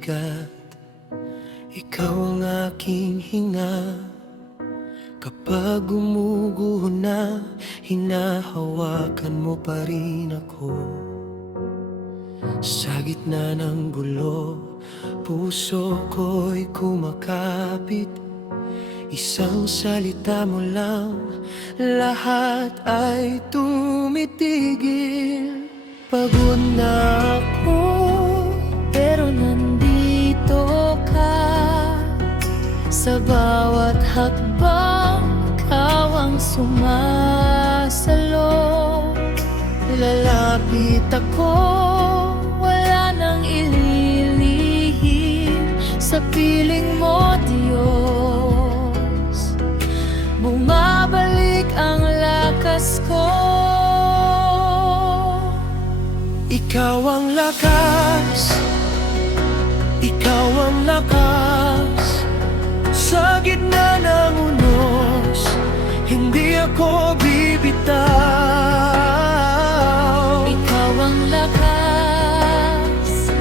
bigat. Ikaw ang aking hinga. Kapag gumuguho na, hinahawakan mo pa rin ako. Sa gitna ng gulo, puso ko'y kumakapit. Isang salita mo lang, lahat ay tumitigil. Pagod na ako, pero nandito ka. Sa bawat hakbang, ikaw ang sumasalo. Lalapit ako, wala nang ililihim. Sa piling mo, Diyos, bumabalik ang lakas ko. Ikaw ang lakas, ikaw ang lakas. Sa gitna ng unos, hindi ako bibitaw. Ikaw ang lakas,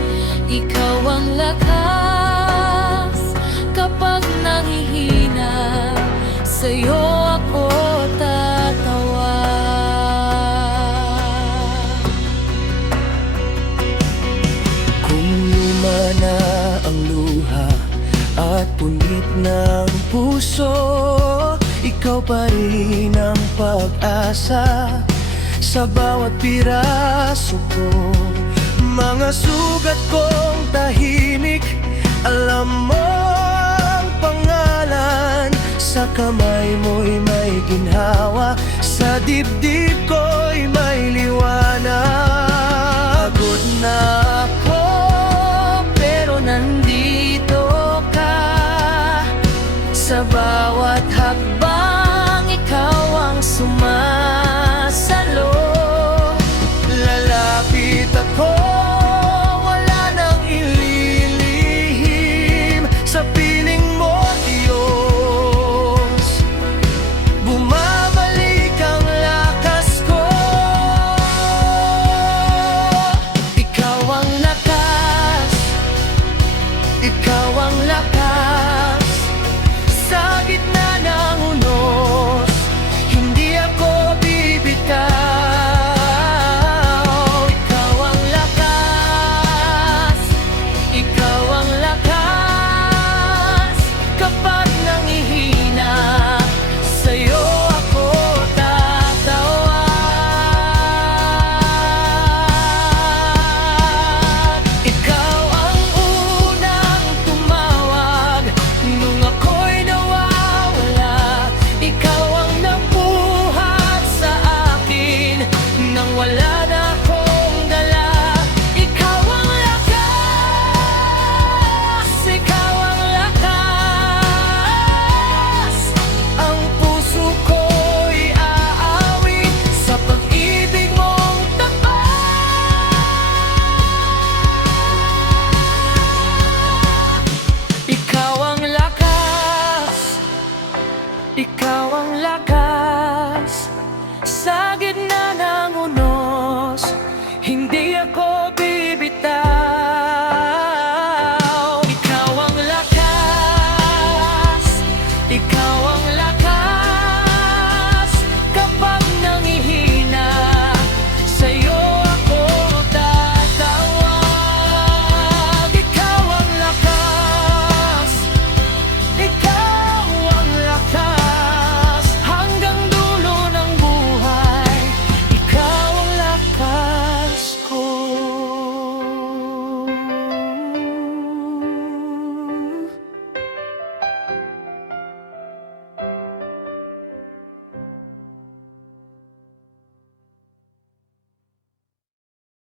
ikaw ang lakas. Kapag nangihina, sa'yo ako tatawa. Kung luma na ang luha at punit ng puso, ikaw pa rin ang pag-asa. Sa bawat piraso ko, mga sugat kong tahimik, alam mo ang pangalan. Sa kamay mo'y may ginhawa, sa dibdib ko'y may liwanag. Pagod na ako, pero nandito ka. Sa bawat hakbang, ikaw ang sumasalo. Lalapit ako, wala nang ililihim. Sa piling mo, Diyos, bumabalik ang lakas ko. Ikaw ang lakas, ikaw